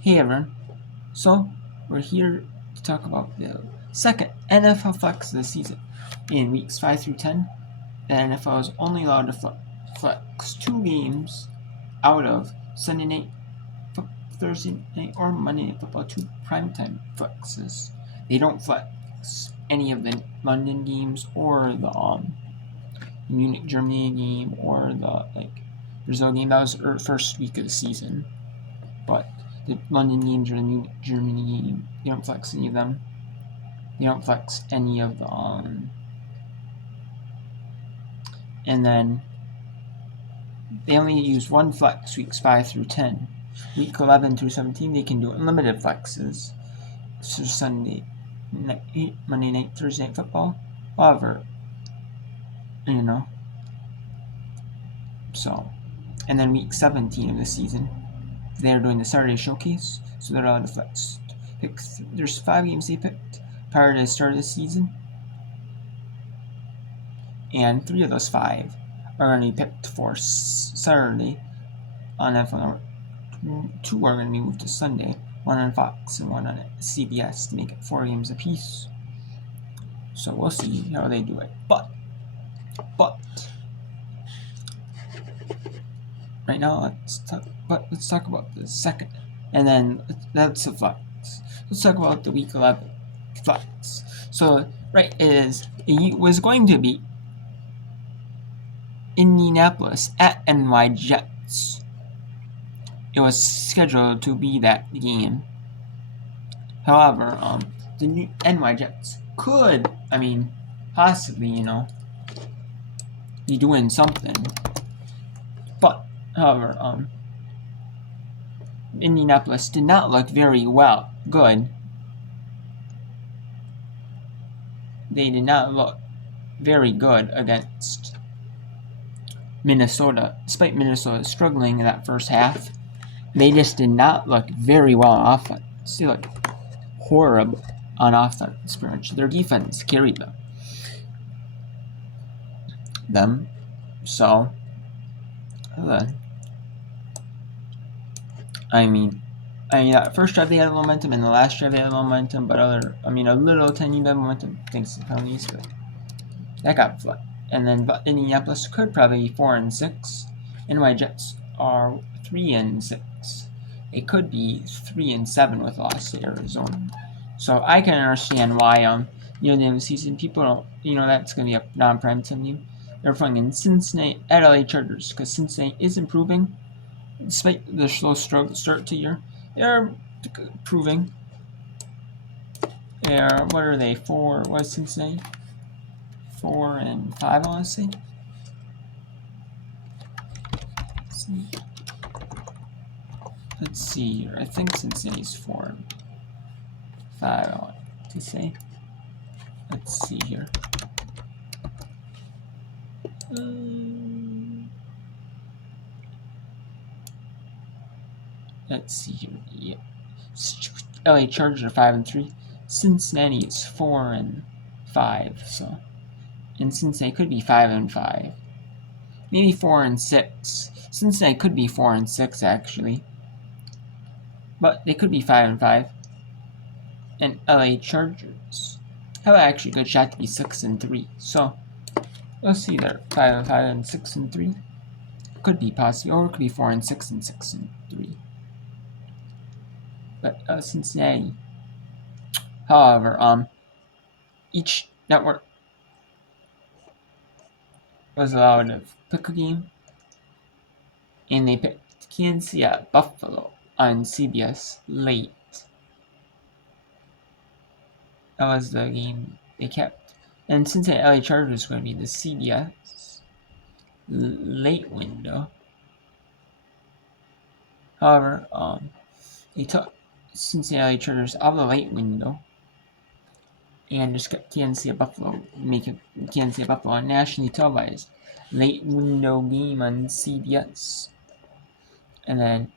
Hey everyone, so we're here to talk about the second NFL flex of the season. In weeks 5 through 10, the NFL is only allowed to flex 2 games out of Sunday night, Thursday night, or Monday Night Football, 2 primetime flexes. They don't flex any of the London games or the Munich, Germany game or the Brazil game. That was the first week of the season. But the London games or the Munich, Germany game, they don't flex any of them. They don't flex any of the and then they only use one flex weeks 5 through 10. Week 11 through 17, they can do unlimited flexes. So Sunday night, Monday night, Thursday night football. However, so, and then week 17 of the season, they're doing the Saturday showcase, so they're allowed to flex. There's 5 games they picked prior to the start of the season, and 3 of those 5 are going to be picked for Saturday on NFL Network. 2 are going to be moved to Sunday, 1 on Fox and 1 on CBS to make it 4 games apiece. So we'll see how they do it. But right now, let's talk about the second, and then that's the flex. Let's talk about the week 11 flex. So it was going to be Indianapolis at NY Jets. It was scheduled to be that game. However, the new NY Jets could, possibly, be doing something. But, however, Indianapolis did not look very good. They did not look very good against Minnesota. Despite Minnesota struggling in that first half, they just did not look very well on offense. They looked horrible on offense, pretty much. Their defense carried them. So, that first drive they had momentum, and the last drive they had momentum, but a little tiny bit of momentum thanks to penalties, but that got flat. And then Indianapolis could probably be 4-6. NY Jets are 3-6. It could be 3-7 with loss to Arizona. So I can understand why the end of the season people don't that's gonna be a non-prime game. They're playing in Cincinnati at LA Chargers because Cincinnati is improving despite the slow start to the year. They're improving. What are they? What is Cincinnati? 4-5, I want to say. Let's see here. I think Cincinnati's 4-5, I want to say. Let's see here. Let's see here. Yeah. LA Chargers are 5-3. Cincinnati is 4-5. So, and Cincinnati could be 5-5. Maybe 4-6. Cincinnati could be 4-6 actually. But they could be 5-5. And LA Chargers have actually a good shot to be 6-3. So let's see there. 5-5 and 6-3. Could be possible, or it could be 4-6 and 6-3. But Cincinnati. However, each network was allowed to pick a game, and they picked Kansas City at Buffalo on CBS late. That was the game they kept. And since the LA Chargers is going to be the CBS late window, however, they took Cincinnati Chargers out of the late window and just kept Kansas City Buffalo, making Kansas City Buffalo a nationally televised late window game on CBS. And then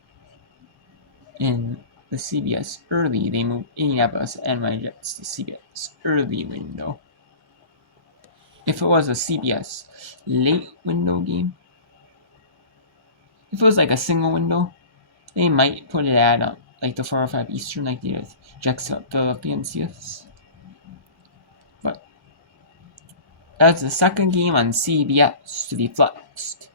in the CBS early, they moved Indianapolis and NY Jets to CBS early window. If it was a CBS late window game, if it was like a single window, they might put it at like the 4:05 Eastern, like they did with Jackson, Philadelphia, and CS. But that's the second game on CBS to be flexed.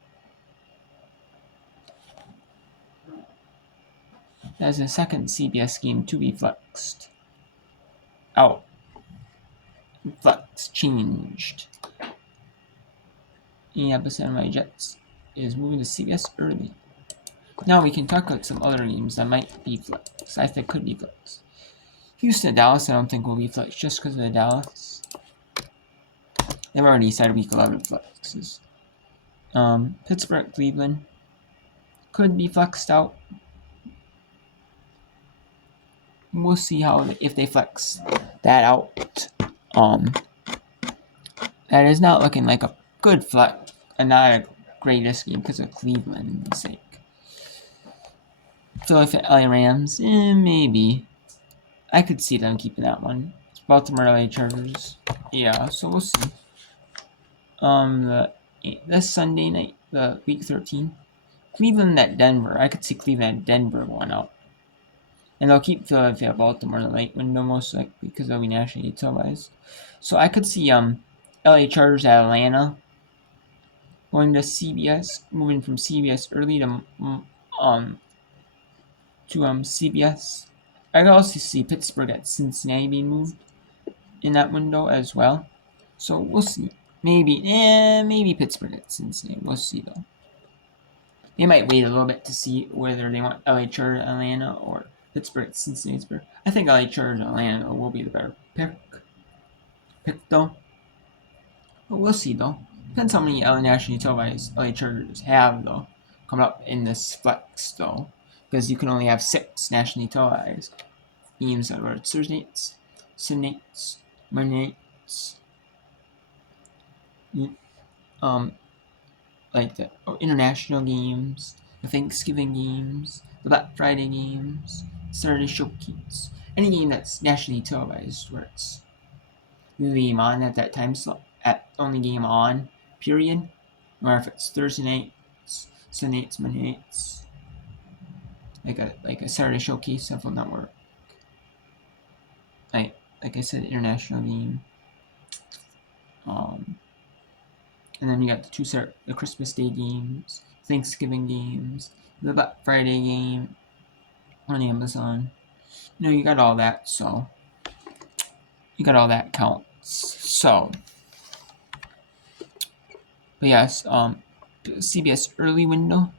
That's the second CBS game to be flexed. Out. Flex changed. Yeah, but Samurai Jets is moving to CBS early. Now we can talk about some other games that might be flexed. I think could be flexed. Houston, Dallas, I don't think will be flexed just because of the Dallas. They've already said week 11 flexes. Pittsburgh, Cleveland could be flexed out. We'll see how if they flex that out. That is not looking like a good flex, and not a greatest game because of Cleveland's sake. Philadelphia LA Rams, maybe. I could see them keeping that one. Baltimore LA Chargers, yeah. So we'll see. This Sunday night, the week 13, Cleveland at Denver. I could see Cleveland at Denver going out. And they'll keep Philadelphia Baltimore in the late window most likely because they'll be nationally televised. So I could see LA Chargers at Atlanta going to CBS, moving from CBS early to CBS. I could also see Pittsburgh at Cincinnati being moved in that window as well. So we'll see. Maybe Pittsburgh at Cincinnati. We'll see though. They might wait a little bit to see whether they want LA Chargers at Atlanta or Pittsburgh at Cincinnati. I think LA Chargers at Atlanta will be the better pick though. But we'll see though. Depends how many nationally televised LA Chargers have though coming up in this flex though, because you can only have 6 nationally televised games that were Thursday nights, Sunday nights, Monday nights, like the international games, the Thanksgiving games, the Black Friday games, Saturday showcase, any game that's nationally televised where it's the game on at that time slot, at only game on period, or if it's Thursday nights, Sunday nights, Monday nights, like a Saturday showcase of a network. Like I said, international game. And then you got the Christmas Day games, Thanksgiving games, the Black Friday game on Amazon. You got all that, so you got all that counts. So, but yes, CBS early window.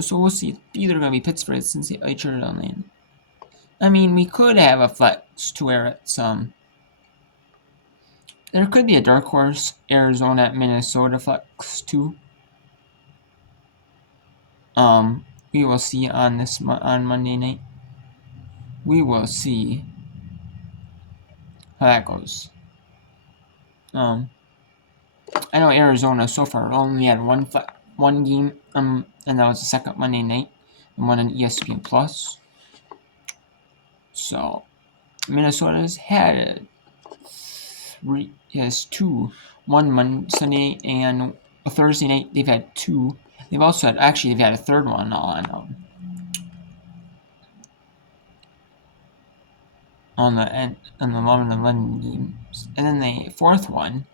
So we'll see. It's either gonna be Pittsburgh, Cincinnati, or Atlanta. I mean, we could have a flex to where it's there could be a dark horse Arizona at Minnesota flex too. We will see on Monday night. We will see how that goes. I know Arizona so far only had one game, and that was the second Monday night, and one on ESPN Plus. So Minnesota's had two, one Sunday and a Thursday night. They've had 2. They've also had they've had a third one on the London games, and then the fourth one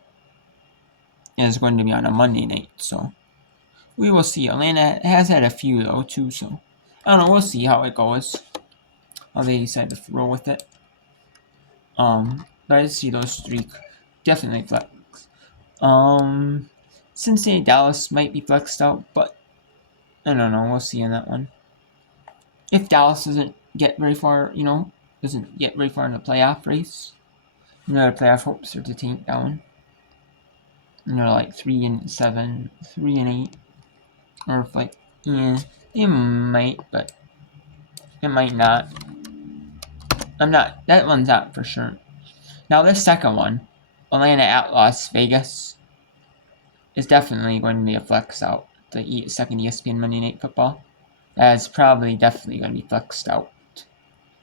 is going to be on a Monday night. So we will see. Atlanta has had a few though too, so I don't know. We'll see how it goes. How they decide to roll with it. But I see those 3 definitely flex. Cincinnati, Dallas might be flexed out, but I don't know. We'll see on that one. If Dallas doesn't get very far, doesn't get very far in the playoff race, the playoff hopes are to tank down. Like 3-7, 3-8, or if they might, but it might not. That one's not for sure. Now this second one, Atlanta at Las Vegas, is definitely going to be a flex out. The second ESPN Monday Night Football. That is probably definitely going to be flexed out.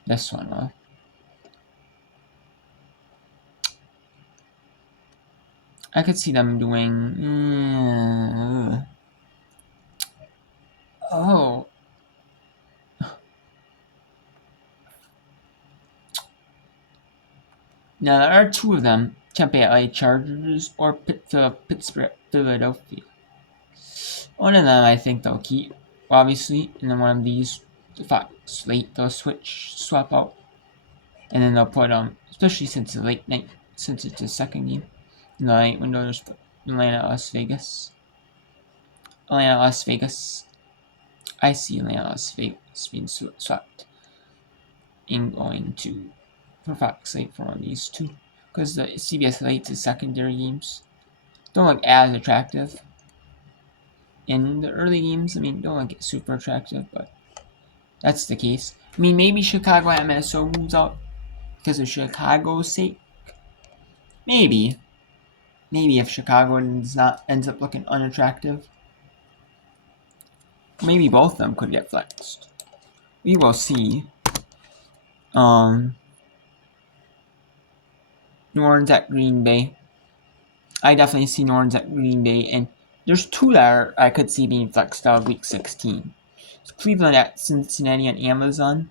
This one, huh? I could see them doing. Oh. Now there are two of them: Tampa LA Chargers or Pittsburgh Philadelphia. One of them I think they'll keep, obviously, and then one of these Fox slate they'll swap out, and then they'll put especially since it's late night, since it's the second game in the night window. There's Atlanta Las Vegas. I see Atlanta Las Vegas being swept and going to for Fox slate for one of these two, because the CBS late to secondary games don't look as attractive. In the early games, I mean, don't look super attractive, but that's the case. I mean, maybe Chicago at Minnesota moves out because of Chicago's sake. Maybe if Chicago ends up looking unattractive, maybe both of them could get flexed. We will see. New Orleans at Green Bay. I definitely see New Orleans at Green Bay, and there's two that I could see being flexed out of Week 16. It's Cleveland at Cincinnati on Amazon.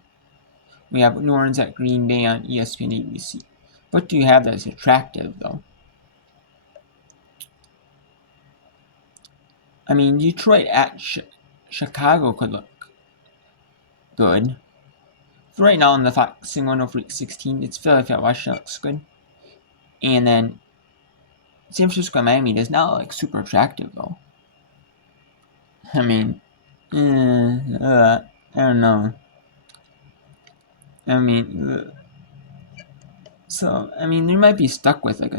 We have New Orleans at Green Bay on ESPN ABC. What do you have that's attractive, though? I mean, Detroit at Chicago could look good. So right now in the Foxing one of Week 16, it's Philadelphia at Washington looks good. And then San Francisco and Miami does not look super attractive, though. I mean, I don't know. I mean, so I mean, they might be stuck with like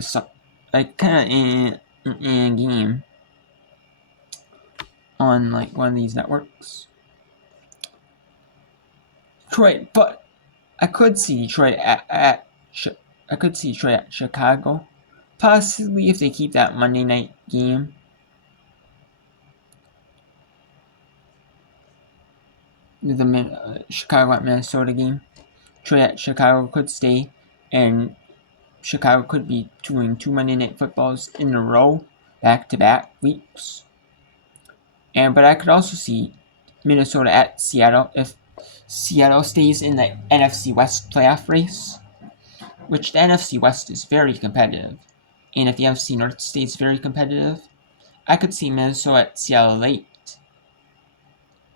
kind of a game on like one of these networks. Detroit, but I could see Detroit at Chicago, possibly if they keep that Monday night game. The Chicago at Minnesota game. Detroit at Chicago could stay, and Chicago could be doing 2 Monday Night Footballs in a row, back-to-back weeks. But I could also see Minnesota at Seattle if Seattle stays in the NFC West playoff race, which the NFC West is very competitive. And if the NFC North stays very competitive, I could see Minnesota at Seattle late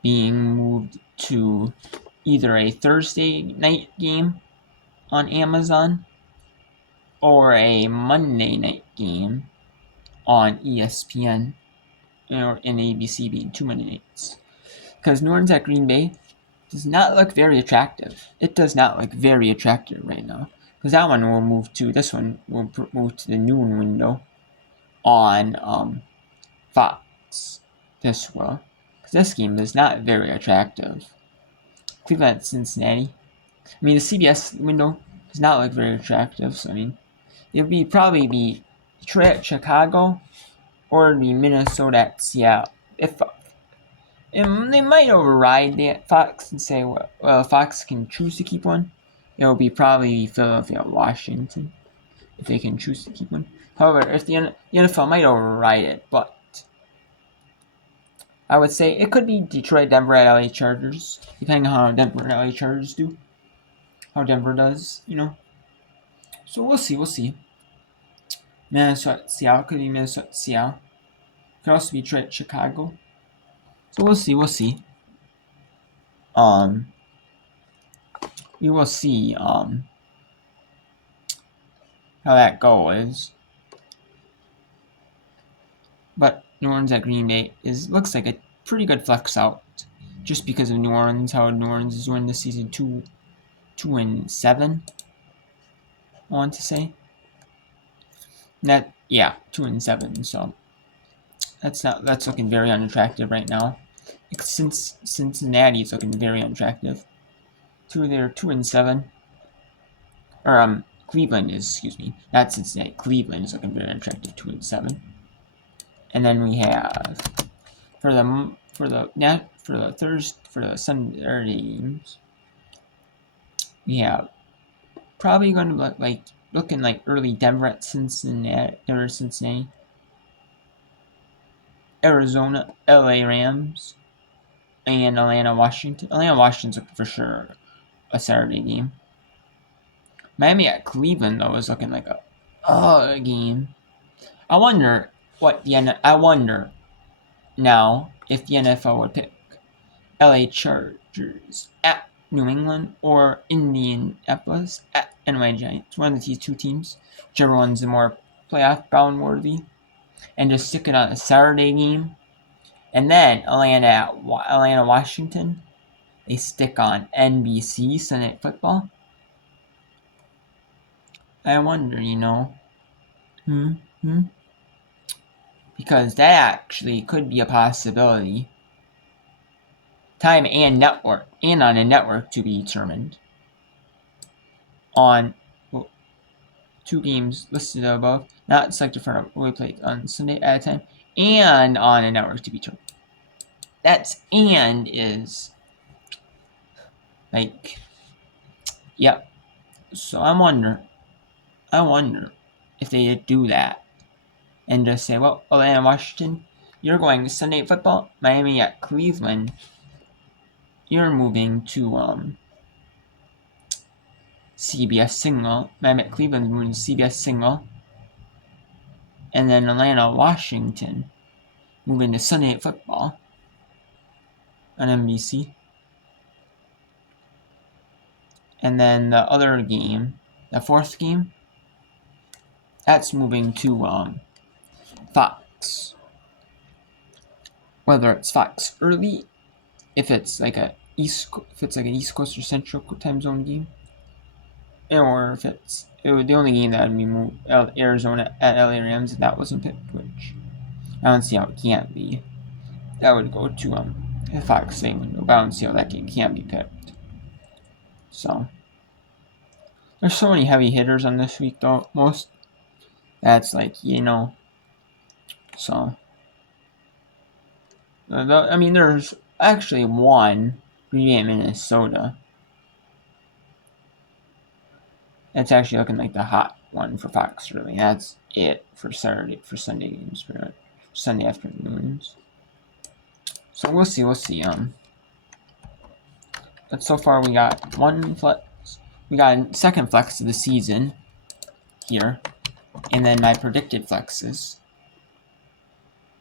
being moved to either a Thursday night game on Amazon or a Monday night game on ESPN or in ABC being 2 Monday nights. Because New Orleans at Green Bay does not look very attractive. It does not look very attractive right now. Because this one will move to the noon window on Fox this will. Because this game is not very attractive. Cleveland at Cincinnati. I mean, the CBS window does not look very attractive. So, I mean, it would probably be Detroit at Chicago or the Minnesota at Seattle. They might override the Fox and say, well, Fox can choose to keep one. It will be probably Philadelphia, Washington, if they can choose to keep one. However, if the NFL might override it, but I would say it could be Detroit, Denver at LA Chargers, depending on how Denver and LA Chargers do. How Denver does, So we'll see. Minnesota, Seattle could be Minnesota, Seattle. Could also be Detroit, Chicago. So we'll see. We will see how that goes. But New Orleans at Green Bay looks like a pretty good flex out, just because of New Orleans, how New Orleans is doing this season 2-7. I want to say 2-7. So that's looking very unattractive right now. Since Cincinnati is looking very unattractive. They're 2-7. Or Cleveland is, excuse me, not Cincinnati. Cleveland is looking very unattractive, 2-7. And then we have for the Sunday games, we have probably going to look looking like early Denver at Cincinnati, Arizona, LA Rams, and Atlanta Washington. Atlanta Washington's looking for sure a Saturday game. Miami at Cleveland though is looking like a game. I wonder now if the NFL would pick LA Chargers at New England or Indianapolis at NY Giants. One of these two teams, whichever one's the more playoff bound worthy, and just stick it on a Saturday game. And then Atlanta Washington, they stick on NBC Sunday Night Football. I wonder, because that actually could be a possibility. Time and network, and on a network to be determined. On two games listed above, not selected for will be played on Sunday at a time, and on a network to be determined. That's and is like, yep. So I wonder if they do that and just say, well, Atlanta, Washington, you're going to Sunday Night Football, Miami at Cleveland. You're moving to CBS Single. Miami at Cleveland moving to CBS Single. And then Atlanta, Washington moving to Sunday Night Football on NBC. And then the other game, the fourth game, that's moving to Fox. Whether it's Fox early, if it's like an East Coast or Central time zone game, or if the only game that would be moved Arizona at LA Rams, and that wasn't picked, which I don't see how it can't be. That would go to the Fox same window, but I don't see how that game can't be picked. So there's so many heavy hitters on this week though. Most that's like so. There's actually one Green Bay, Minnesota. That's actually looking like the hot one for Fox. Really, that's it for Sunday games for Sunday afternoons. So we'll see. But so far we got one flex. We got a second flex of the season here, and then my predicted flexes,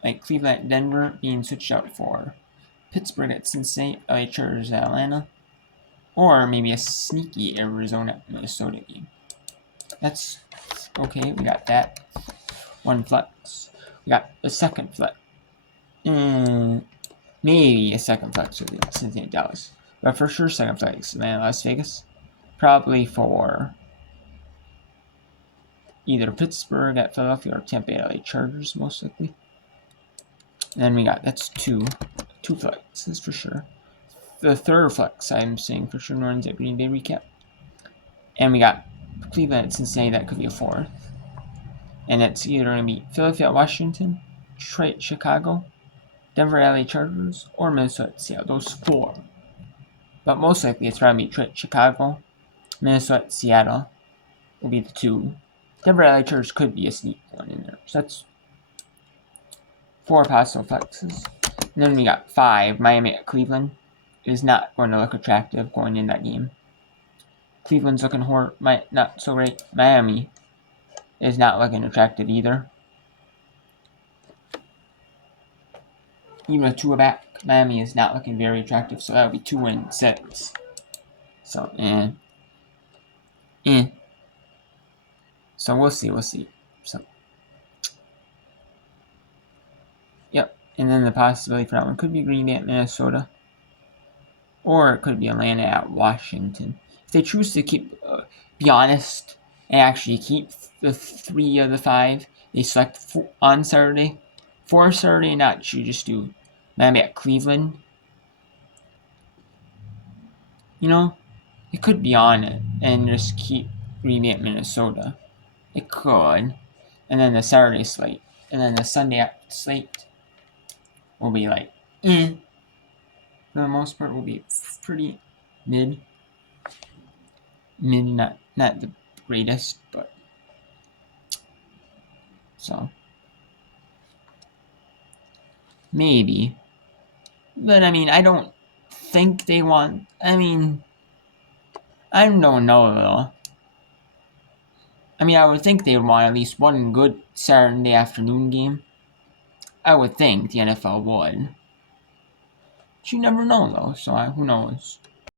like Cleveland at Denver being switched out for Pittsburgh at Cincinnati, LA Chargers at Atlanta, or maybe a sneaky Arizona Minnesota game. That's okay. We got that one flex. We got a second flex. Maybe a second flex for the Cincinnati Dallas, but for sure second flex Atlanta Las Vegas. Probably for either Pittsburgh at Philadelphia or Tampa Bay LA Chargers, most likely. And then we got that's two flexes for sure. The third flex I'm saying for sure runs at Green Bay recap. And we got Cleveland at Cincinnati, that could be a fourth. And it's either going to be Philadelphia at Washington, Detroit at Chicago, Denver LA Chargers, or Minnesota at Seattle. Those four. But most likely it's probably Detroit, Chicago, Minnesota at Seattle will be the two. Denver LA Chargers could be a sneak one in there. So that's 4 possible flexes. And then we got 5. Miami at Cleveland is not going to look attractive going in that game. Cleveland's looking not so great. Miami is not looking attractive either. Even with Tua back, Miami is not looking very attractive, so that would be 2 and 6. So, So we'll see. So, yep. And then the possibility for that one could be Green Bay at Minnesota, or it could be Atlanta at Washington. If they choose to be honest, and actually keep the 3 of the 5 they select on Saturday, for Saturday, not just do Miami at Cleveland. It could be on it and just keep Green Bay at Minnesota. It could. And then the Saturday slate. And then the Sunday slate will be like, for the most part, will be pretty mid. Not the greatest, but so maybe. But I don't think they want. I don't know though. I mean, I would think they would want at least one good Saturday afternoon game. I would think the NFL would. But you never know, though, so who knows?